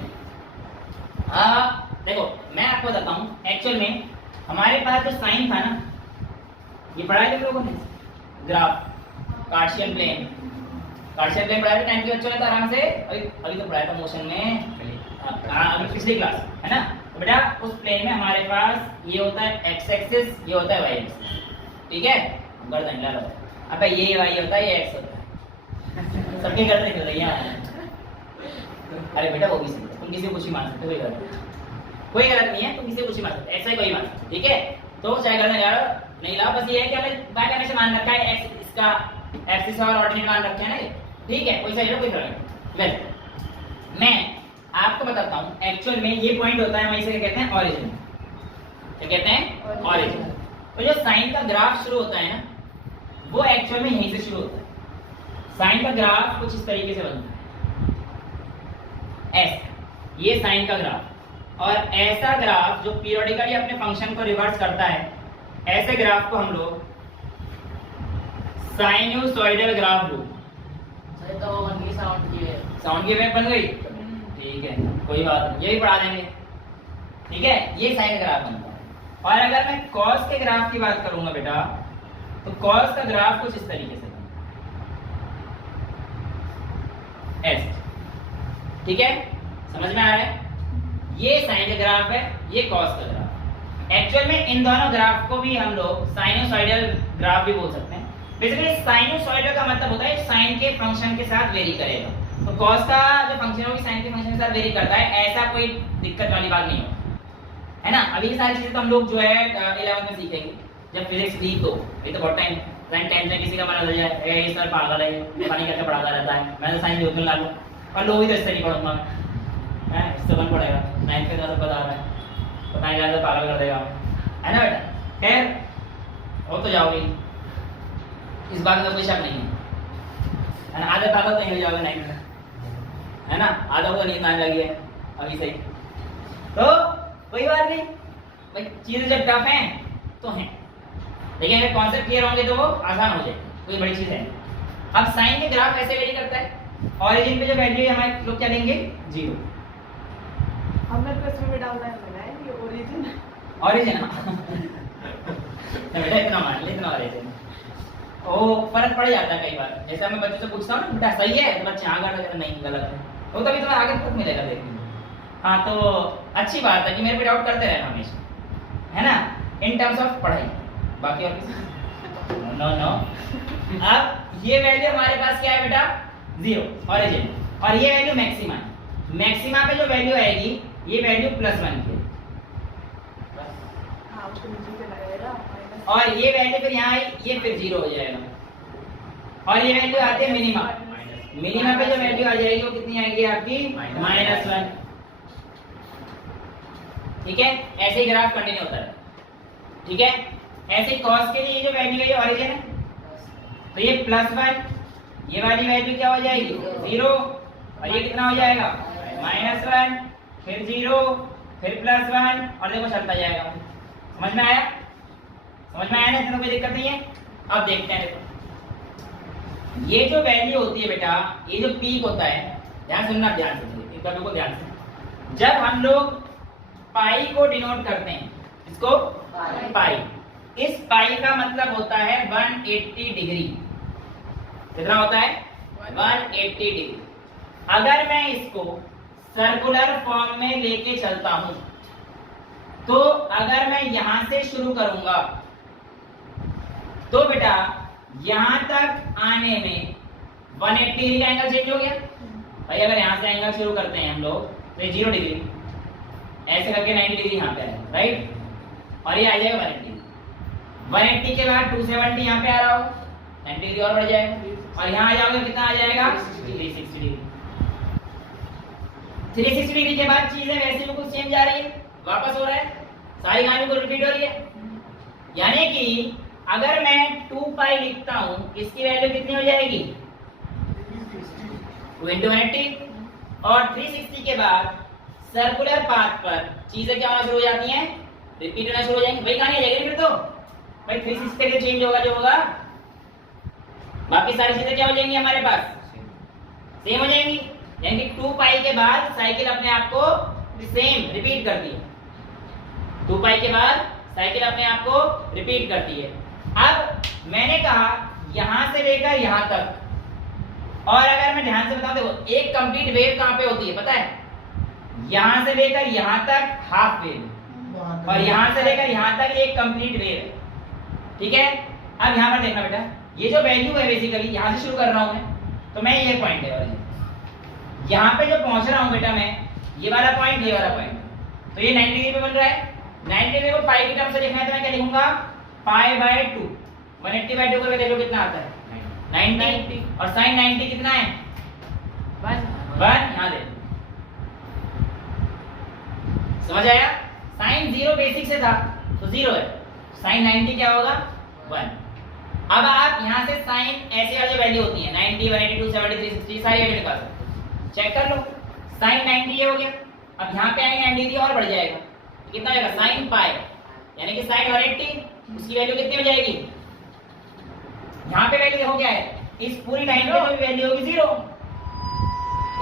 देखो मैं आपको बताता हूँ, एक्चुअल में हमारे पास जो साइन था ना, ये पढ़ा है लोगों ने, ग्राफ, कार्टेशियन प्लेन पढ़ाया था 10th के बच्चों ने तो आराम से, अभी तो पढ़ाया था मोशन में, अभी पिछली क्लास, है ना। तो बेटा उस प्लेन में हमारे पास ये होता है x एक्सिस, ये होता है y एक्सिस, ठीक है। गर्दन ला लो, अबे ये y होता है, ये x होता है, सबके गर्दन क्यों रही है? अरे बेटा वो भी सही है, तुम किसी को कुछ ही मान सकते हो, कोई गलत नहीं है, तुम किसी को कुछ ही मान सकते, ऐसा ही कोई मान सकते, ठीक है। तो चाहे गर्दन ला लो नहीं ला, बस ये है कि हमें बाय कनेक्शन मान रखा है, x इसका एक्सिस और ऑर्डिनेट मान रखे हैं ना, ठीक है, कोई सही कोई गलत। वेल मैं आपको बताता हूँ, एक्चुअल में ये पॉइंट होता है, हम इसे कहते हैं ऑरिजिन, क्या कहते हैं? ऑरिजिन। तो जो साइन का ग्राफ शुरू होता है ना, वो एक्चुअल में यहीं से शुरू होता है। साइन का ग्राफ कुछ इस तरीके से बनता है, ऐसा, ये साइन का ग्राफ, और ऐसा ग्राफ जो पीरियोडिकली अपने फंक्शन को रिवर्स करता है, ऐसे ग्राफ को हम लोग साइनोसॉइडल ग्राफ लो। तो उनकी साउंड की वेव बन गई, ठीक है, कोई बात नहीं, ये भी पढ़ा देंगे, ठीक है। ये साइन का ग्राफ बनता है। और अगर मैं कॉस के ग्राफ की बात करूंगा बेटा, तो कॉस का ग्राफ कुछ इस तरीके से बनता है, ऐसे, ठीक है, समझ में आ रहा है? ये साइन का ग्राफ है, ये कॉस का ग्राफ। एक्चुअल में इन दोनों ग्राफ को भी हम लोग साइनोसॉइडल ग्राफ भी बोल सकते हैं। बेसिकली साइनोसॉइडल का मतलब होता है साइन के फंक्शन के साथ वेरी करेगा, तो कॉस का जो फंक्शन होगी साइन के फंक्शन के साथ वेरी करता है, ऐसा कोई दिक्कत वाली बात नहीं होती, है ना। अभी ये सारी चीजें तो हम लोग जो है 11th में सीखेंगे, जब फिजिक्स ली तो ये तो बहुत टाइम 10th में किसी का मन बदल जाए, ये सर पागल है, पानी करके पढ़ाता रहता है, मैं तो साइंस बिल्कुल ला लूँ, और लोग भी तो इससे नहीं पढ़ूंगा मैं, इससे बन पड़ेगा, 9th के सब बता रहा है, पता नहीं क्या पागल कर देगा, है ना बेटा। खैर हो तो जाओगे, इस बात में कोई शक नहीं है, आदत तो नहीं हो जाओगे 9th में, है ना। आधा तो नींद आने लगी है अभी से ही। तो कोई बात नहीं भाई, चीजें जब टफ हैं तो हैं, लेकिन अगर कॉन्सेप्ट क्लियर होंगे तो वो आसान हो जाए, कोई बड़ी चीज है। अब साइन के ग्राफ ऐसे वेरी करता है, ऑरिजिन पे जो वैल्यू है हमारे लोग क्या लेंगे 0। हमने तो इसमें भी डाउन लाइन लगाया है, ये ओरिजिन ऑरिजिन बेटा इतना मान ले, इतना ऑरिजिन ओ फर्क पड़ जाता है कई बार। जैसे मैं बच्चों से पूछता हूँ ना बेटा सही है, तो बच्चे आगे लगे नहीं गलत है, तो तभी तुम्हें आगे खुद मिलेगा देखने। हाँ तो अच्छी बात है कि मेरे पे डाउट करते रहना हमेशा, है ना, इन टर्म्स ऑफ पढ़ाई। बाकी और किसी नो नो। अब ये वैल्यू हमारे पास क्या है बेटा 0 ऑरिजिन, और ये वैल्यू मैक्सिमा है। मैक्सिमा पे जो वैल्यू आएगी ये वैल्यू +1 की है, हाँ उसको नीचे से लगाएगा माइनस, और ये वैल्यू फिर यहाँ आई, ये फिर 0 हो जाएगा। और ये वैल्यू आती है मिनिमा, मिनिमा पे जो वैल्यू आ जाएगी वो कितनी आएगी आपकी -1। ठीक है, ऐसे ही ग्राफ कंटिन्यू होता है। ठीक है, ऐसे cos के लिए जो वैल्यू है ये ऑरिजिन है, तो ये +1, ये वाली वैल्यू क्या हो जाएगी 0, और ये कितना हो जाएगा -1, फिर 0, फिर +1, और देखो चलता जाएगा। समझ में आया? समझ में आया ना? इसमें कोई दिक्कत नहीं है। अब देखते हैं, देखो ये जो वैल्यू होती है बेटा, ये जो पीक होता है, ध्यान सुनना, ध्यान से एक बार बिल्कुल ध्यान से। जब हम लोग पाई को डिनोट करते हैं, इसको पाई, इस पाई का मतलब होता है 180 डिग्री। कितना होता है 180 डिग्री। अगर मैं इसको सर्कुलर फॉर्म में लेके चलता हूं, तो अगर मैं यहां से शुरू करूंगा तो बेटा यहां तक आने में 180 डिग्री का एंगल चेंज हो गया भाई। अगर यहां से एंगल शुरू करते हैं हम लोग तो ये 0 डिग्री, ऐसे करके 90 डिग्री यहाँ पे आएगा, राइट, और ये आ जाएगा 180। 180 के बाद 270 यहाँ पे आ रहा होगा, 90 डिग्री और बढ़ जाएगा, और यहाँ आ जाओगे कितना आ जाएगा 360 डिग्री। 360 डिग्री के बाद चीजें वैसे बिल्कुल सेम जा रही है, वापस हो रहा है, सारी कहानी को रिपीट हो रही है। यानी कि अगर मैं 2 पाई लिखता हूं, इसकी वैल्यू कितनी हो जाएगी 2 × 180, और 360 के बाद सर्कुलर पाथ पर चीजें क्या होना शुरू हो जाती हैं, रिपीट होना शुरू हो जाएंगी। वही कहानी आ जाएगी फिर तो भाई, 360 के लिए चेंज होगा जो होगा, बाकी सारी चीजें क्या हो जाएंगी हमारे पास सेम हो जाएंगी। यानी कि 2 पाई के बाद साइकिल अपने आप को सेम रिपीट करती है, 2 पाई के बाद साइकिल अपने आप को रिपीट करती है। अब मैंने कहा यहां से लेकर यहां तक, और अगर मैं ध्यान से बताऊं, देखो एक कंप्लीट वेव कहां पे होती है पता है, यहां से लेकर यहां तक हाफ वेव, और यहां से लेकर यहां तक एक कंप्लीट वेव है। ठीक है, अब यहां पर देखना बेटा, ये जो वैल्यू है बेसिकली यहां से शुरू कर रहा हूं मैं, तो मैं ये पॉइंट है, और यहां पे जो पहुंच रहा हूं बेटा मैं, ये वाला पॉइंट, ये वाला पॉइंट, तो ये 90 डिग्री पे बन रहा है। 90 डिग्री को पाई की टर्म से लिखना है तो मैं क्या लिखूंगा π/2, 180/2 करके देखो कितना आता है 90, और sin 90 कितना है 1, यहां दे। समझ आया? sin 0 बेसिक से था तो 0 है, sin 90 क्या होगा 1। अब आप यहां से sin ऐसे वाली वैल्यू होती है 90, 180, 270, 360 सारी वैल्यू निकाल सकते हो, चेक कर लो। sin 90 ये हो गया, अब यहां पे आएंगे 90 डिग्री और बढ़ जाएगा, कितना हो जाएगा sin π, यानी कि sin 180, उसकी वैल्यू कितनी हो जाएगी, यहां पे वैल्यू देखो क्या है, इस पूरी लाइन पे जो वैल्यू होगी 0,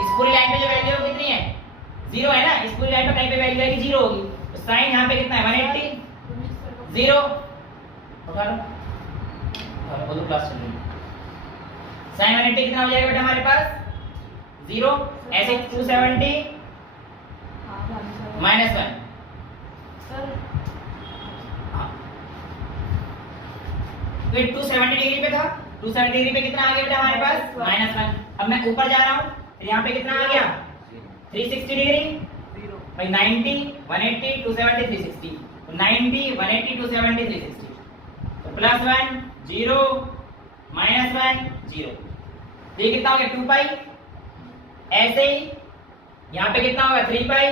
इस पूरी लाइन पे जो वैल्यू होगी कितनी है 0 है ना, इस पूरी लाइन पे कहीं पे वैल्यू आएगी 0 होगी, तो sin यहां पे कितना है 180, 0 उठा लो, बोलो क्लास चल रही है। sin 180 कितना हो जाएगा बेटा हमारे पास 0, ऐसे 270 -1 सर तो 270 डिग्री पे था, 270 डिग्री पे कितना आ गया बेटा हमारे पास -1। अब मैं ऊपर जा रहा हूं, फिर यहाँ पे कितना आ गया 360 डिग्री, 0 भाई 90, 180, 270, 360, तो 90, 180, 270, 360, तो +1 0 -1 0, तो ये कितना हो गया 2 पाई। ऐसे ही यहाँ पे कितना होगा 3 पाई,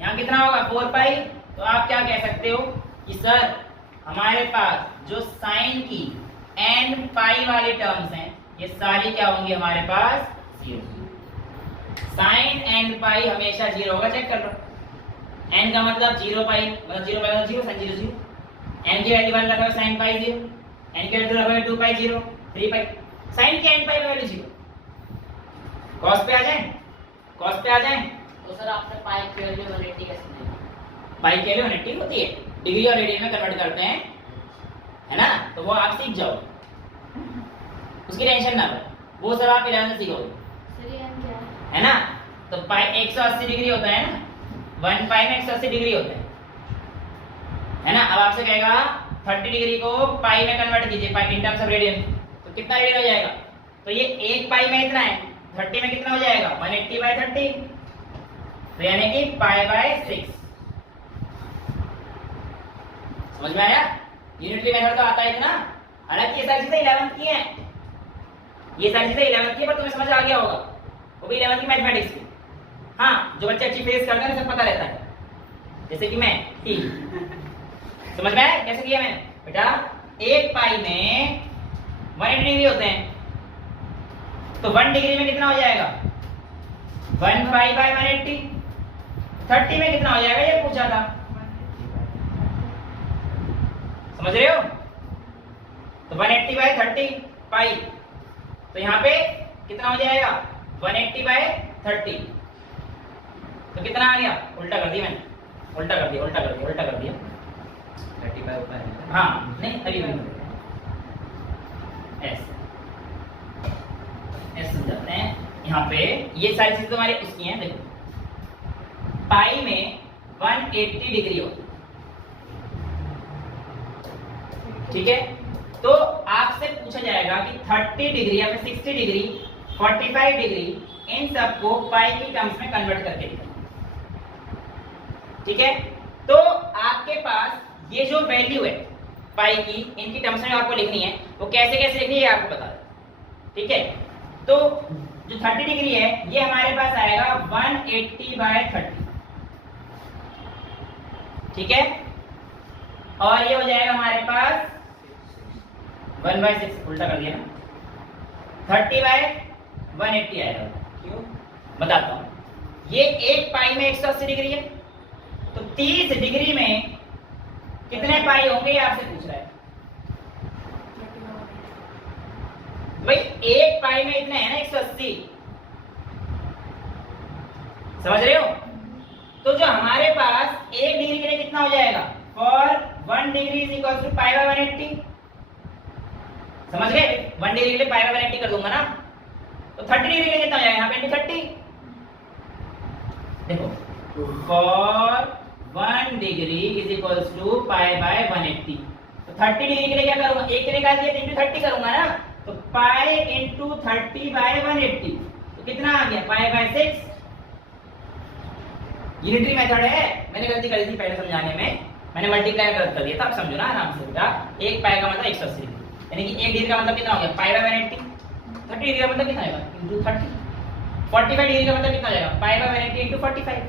यहाँ कितना होगा 4 पाई। तो आप क्या कह सकते हो कि सर हमारे पास जो साइन की n पाई वाली टर्म्स हैं ये सारी क्या होंगी हमारे पास 0। साइन n पाई हमेशा 0 होगा, चेक कर लो। n का मतलब 0 पाई, मतलब 0 पाई मतलब 0 sin 0 0, n की वैल्यू 1 रखा है sin पाई 0, n की वैल्यू रखा है 2 पाई 0 3 पाई, sin की n पाई वैल्यू 0, cos पे आ जाए, cos पे आ जाए। तो सर आपने पाई की वैल्यू 180 कैसे दी? पाई के लिए 180 होती है, डिग्री और रेडियन में कन्वर्ट करते हैं, है ना, तो वो आप सीख जाओ, उसकी टेंशन ना लो, वो सब आप 11 से सीखोगे, सर ये n क्या है ना। तो पाई 180 डिग्री होता है ना, 1 पाई में 180 डिग्री होता है ना। अब आपसे कहेगा 30 डिग्री को पाई में कन्वर्ट कीजिए, पाई इन टर्म्स ऑफ रेडियन, तो कितना रेडियन हो जाएगा? तो ये 1 पाई में इतना है, 30 में कितना हो जाएगा? 180 बाय 30, तो यानी कि पाई बाय 6। समझ में आया? यूनिटरी मेथड तो आता है इतना, हालांकि ये सारी चीजें 11th की हैं, ये सारी चीजें 11th की, पर तुम्हें समझ आ गया होगा, वो भी 11th की मैथमेटिक्स की। हाँ, जो बच्चे अच्छी फेस करते हैं सब पता रहता है, जैसे कि मैं ही समझ में आया कैसे किया मैंने? बेटा 1 पाई में 180 डिग्री होते हैं, तो 1 डिग्री में कितना हो जाएगा? 1 पाई बाय 180, 30 में कितना हो जाएगा ये पूछा था, समझ रहे हो? तो 180 बाय 30 पाई, तो यहाँ पे कितना हो जाएगा? 180 बाय 30, तो कितना आ गया? उल्टा कर दिया मैंने, उल्टा कर दिया, उल्टा कर दिया, उल्टा कर दिया। 35 ऊपर है। हाँ नहीं अभी भी ऐसे ऐसे समझाते हैं। यहाँ पे ये सारी चीजें तुम्हारी उसकी हैं, देखो पाई में 180 डिग्री होती है, ठीक है। तो आपसे पूछा जाएगा कि 30 डिग्री या फिर 60 डिग्री 45 डिग्री इन सबको पाई की टर्म्स में कन्वर्ट करके दिखाओ, ठीक है। तो आपके पास ये जो वैल्यू है पाई की, इनकी टर्म्स में आपको लिखनी है, वो कैसे कैसे लिखनी है आपको बता दें, ठीक है। तो जो 30 डिग्री है ये हमारे पास आएगा 180 बाय 30, ठीक है, और ये हो जाएगा हमारे पास 1/6, उल्टा कर दिया ना, 30 बाय 180 आएगा। क्यों बताता हूं, ये 1 पाई में 180 डिग्री है, तो 30 डिग्री में कितने पाई होंगे आपसे पूछ रहा है भाई। 1 पाई में इतना है ना 180, समझ रहे हो? तो जो हमारे पास 1 डिग्री के लिए कितना हो जाएगा? For 1 degree is equal to pi by 180, समझ गए? 1 डिग्री के लिए पाई बाय 180 कर दूंगा ना, तो 30 डिग्री के लिए कितना हो जाएगा? यहाँ पे 30, देखो for 1 degree is equals to pi by 180, तो 30 डिग्री के लिए क्या करूंगा? 1 के निकाल दिया, 30 करूंगा ना, तो पाई इंटू 30 बाय 180, तो कितना आ गया? Pi by 6। यूनिटरी मेथड है, मैंने गलती करी थी पहले समझाने में, मैंने मल्टीप्लाई गलत कर दिया था, अब समझो ना आराम से बेटा। 1 पाई का मतलब 180, यानी कि 1 डिग्री का मतलब कितना हो गया? पाई बाय 180, 30 डिग्री का मतलब कितना आएगा? इंटू 30, 45 डिग्री का मतलब कितना हो जाएगा? पाई by 180 into 45,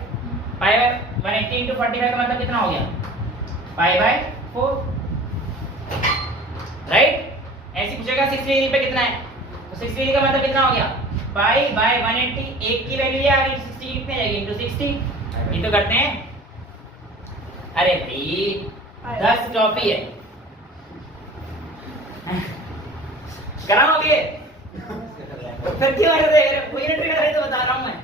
pi by 180 into 45 का मतलब कितना हो गया? Pi by 4, right. ऐसे पूछेगा 60 डिग्री पे कितना है, तो 60 डिग्री का मतलब कितना हो गया? पाई बाय 180, 1 की वैल्यू ये आ गई, 60 की कितने जाएगी? इंटू 60, इंटू करते हैं। अरे भाई 10 टॉपी है कराओगे फिर क्यों कोई यूनिटरी का तो बता रहा हूं मैं।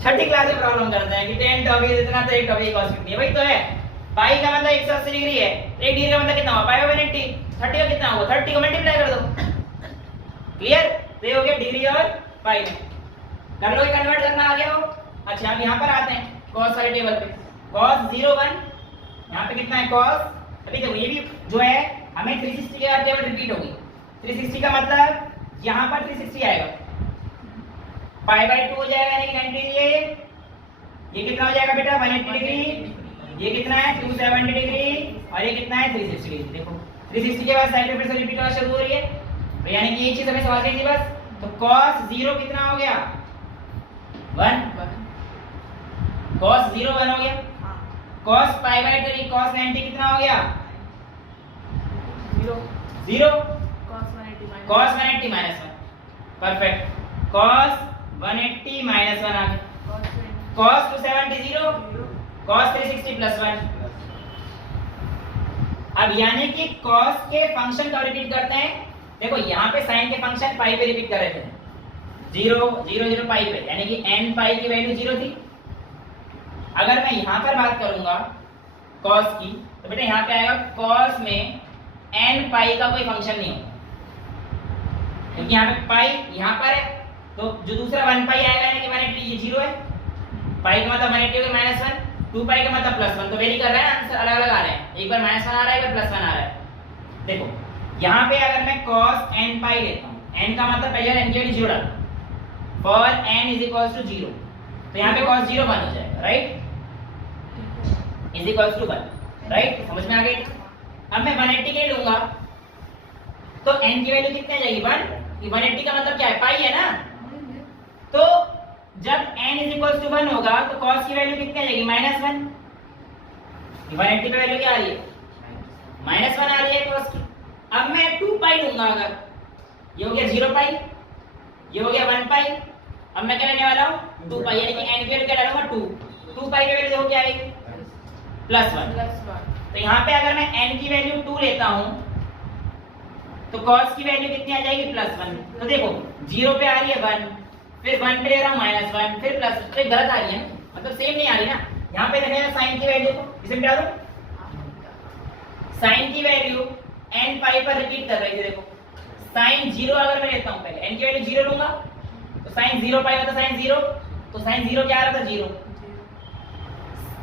छठी क्लास में प्रॉब्लम करते हैं कि 10 टॉपी इतना तो 1 टॉपी की कॉस्ट कितनी है? वही तो है, पाई का मतलब 180 डिग्री है, 1 डिग्री का मतलब कितना हुआ? पाई बाय 180, 30 का कितना हुआ? 30 को मल्टीप्लाई कर दो, क्लियर? तो ये हो गया डिग्री और पाई में, कर लो, कन्वर्ट करना आ गया हो। अच्छा अब यहाँ पर आते हैं cos वाले टेबल पे, cos 0 1, यहाँ पे कितना है cos? अभी देखो ये भी जो है हमें 360 के बाद टेबल रिपीट होगी, 360 का मतलब यहाँ पर 360 आएगा, पाई बाय 2 हो जाएगा, यानी कि 90 डिग्री। ये कितना हो जाएगा बेटा? 180 डिग्री। ये कितना है? 270 डिग्री। और ये कितना है? 360 डिग्री। देखो 360 के बाद साइड में फिर से रिपीट होना शुरू हो रही है, तो यानी कि ये चीज हमें समझ गई थी बस। तो cos 0 कितना हो गया? 1, cos 0 1 हो गया। cos पाई बाय 2 cos 90 कितना हो गया? 0 cos 180 -1, परफेक्ट। cos 180 -1 आ गया, cos 270 0, 0, cos 360 प्लस 1। अब यानी कि cos के फंक्शन का रिपीट करते हैं। देखो यहाँ पे sin के फंक्शन पाई पे रिपीट कर रहे थे, 0 0 0 पाई पे, यानी कि n पाई की वैल्यू 0 थी। अगर मैं यहाँ पर बात करूंगा cos की, तो बेटा यहाँ पे आएगा cos में n पाई का कोई फंक्शन नहीं होगा, क्योंकि यहाँ पे पाई यहाँ पर है, तो जो दूसरा 1 पाई आएगा यानी कि 180 ये 0 है, पाई का मतलब 180 हो गया -1, 2 पाई का मतलब +1, तो वेरी कर रहा है, आंसर अलग अलग आ रहे हैं, एक बार -1 आ रहा है, एक बार +1 आ रहा है। देखो यहाँ पे अगर मैं cos n पाई लेता हूँ, n का मतलब पहले n की वैल्यू 0 डालता हूँ, for n is equals to 0, तो यहाँ पे cos 0 1 हो जाएगा, right, is equals to 1, right, समझ में आ गई। अब मैं 180 के लूंगा तो n की वैल्यू कितनी आ जाएगी 1, ये 180 का मतलब क्या है, पाई है ना, तो जब n is equals to 1 होगा तो cos की वैल्यू कितनी आ जाएगी -1, 180 पे वैल्यू क्या आ रही है -1 आ रही है cos की। अब मैं 2 पाई लूंगा, अगर ये हो गया 0 पाई, ये हो गया 1 पाई, अब मैं क्या लेने वाला हूँ 2 पाई, यानी कि n की वैल्यू क्या डालूंगा 2 पाई की वैल्यू देखो क्या आएगी +1। तो यहाँ पे अगर मैं n की वैल्यू 2 लेता हूँ तो cos की वैल्यू कितनी आ जाएगी +1। तो देखो 0 पे आ रही है 1, फिर 1 पे ले रहा हूँ -1, फिर प्लस, तो ये गलत आ रही है ना, मतलब सेम नहीं आ रही ना। यहाँ पे देखिए sin की वैल्यू को इसे मिटा दो, sin की वैल्यू n पाई पर रिपीट कर रही थी। देखो sin 0 अगर मैं लेता हूँ, पहले n की वैल्यू 0 लूंगा तो sin 0 पाई मतलब sin 0, तो sin 0 क्या आ रहा था 0,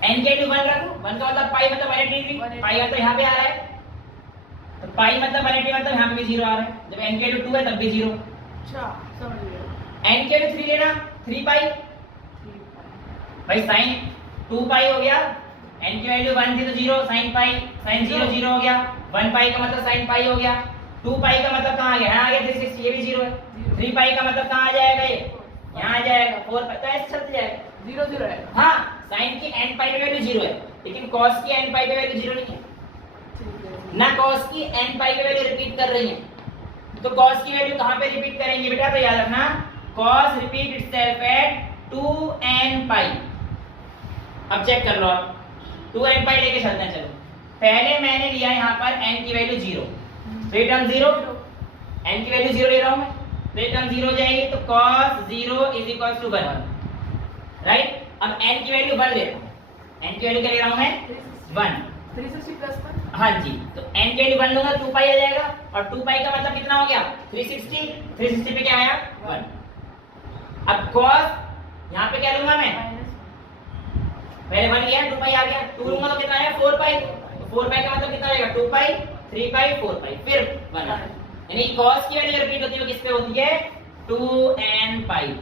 n की वैल्यू 1 रखो, 1 का मतलब पाई मतलब 180, पाई मतलब यहाँ पे आ रहा है, तो पाई मतलब 180 मतलब यहाँ पे भी 0 आ रहा है, जब n की वैल्यू 2 है तब भी 0। अच्छा समझ गया। n की वैल्यू 3 लेना, 3 पाई, भाई sin 2 पाई हो गया, n की वैल्यू 1 थी तो 0, sin पाई, sin 0 0 हो गया, 1 पाई का मतलब sin पाई हो गया, 2 पाई का मतलब कहाँ आ गया, यहाँ आ गया 360, ये भी 0 है, 3 पाई का मतलब कहाँ आ जाएगा, ये यहाँ आ जाएगा, 4 पाई, तो ऐसे चलते जाएगा 0 0 है। हाँ, sin की n पाई पे वैल्यू 0 है, लेकिन cos की n पाई पे वैल्यू 0 नहीं है ना, cos की n पाई पे वैल्यू रिपीट कर रही है, तो cos की वैल्यू कहाँ पे रिपीट करेंगे बेटा, तो याद रखना cos repeat itself eight 2n पाई। अब चेक कर लो आप, 2n पाई लेके चलते हैं। चलो पहले मैंने लिया यहाँ पर n की वैल्यू 0, तो ये टर्म 0, n की वैल्यू 0 ले रहा हूँ मैं, तो ये टर्म 0 हो जाएगी, तो cos 0 is equal to 1, right. अब n की वैल्यू 1 लेता हूँ, n की वैल्यू क्या ले रहा हूँ मैं 1, 360 प्लस 1। हाँ जी, तो n की वैल्यू 1 लूंगा 2 पाई आ जाएगा, और 2 पाई का मतलब कितना हो गया 360, 360 पे क्या आया 1। अब cos यहाँ पे क्या लूंगा मैं, पहले 1 लिया 2 पाई आ गया, 2 लूंगा तो कितना आया 4 पाई, तो 4 पाई का मतलब कितना आएगा 2 पाई, 3 पाई, 4 पाई, फिर 1, यानी cos की वैल्यू रिपीट होती है किस पे होती है 2n पाई,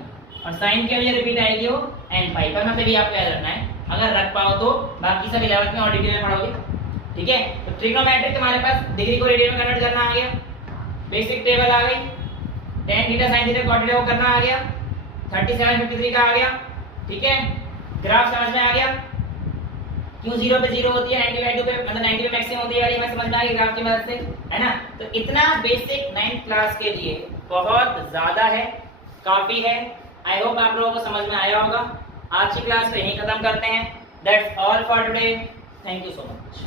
और sin की वैल्यू रिपीट आएगी वो n पाई पर। मतलब ये आपको याद रखना है, अगर रख पाओ तो बाकी सब 11th में और डिटेल में पढ़ोगे, ठीक है। तो ट्रिग्नोमेट्रिक तुम्हारे पास डिग्री को रेडियन में कन्वर्ट करना आ गया, बेसिक टेबल आ गई, tan theta sin theta cot theta को करना आ गया, 37 53 का आ गया, ठीक है। ग्राफ समझ में आ गया, क्यों 0 पे 0 होती है, 90 वैल्यू पे मतलब 90 पे मैक्सिमम होती है, वाली मैं समझ में आ गई ग्राफ की मदद से, है ना। तो इतना बेसिक 9th क्लास के लिए बहुत ज्यादा है, काफी है। आई होप आप लोगों को समझ में आया होगा। आज की क्लास को यहीं खत्म करते हैं। That's all for today, thank you so much.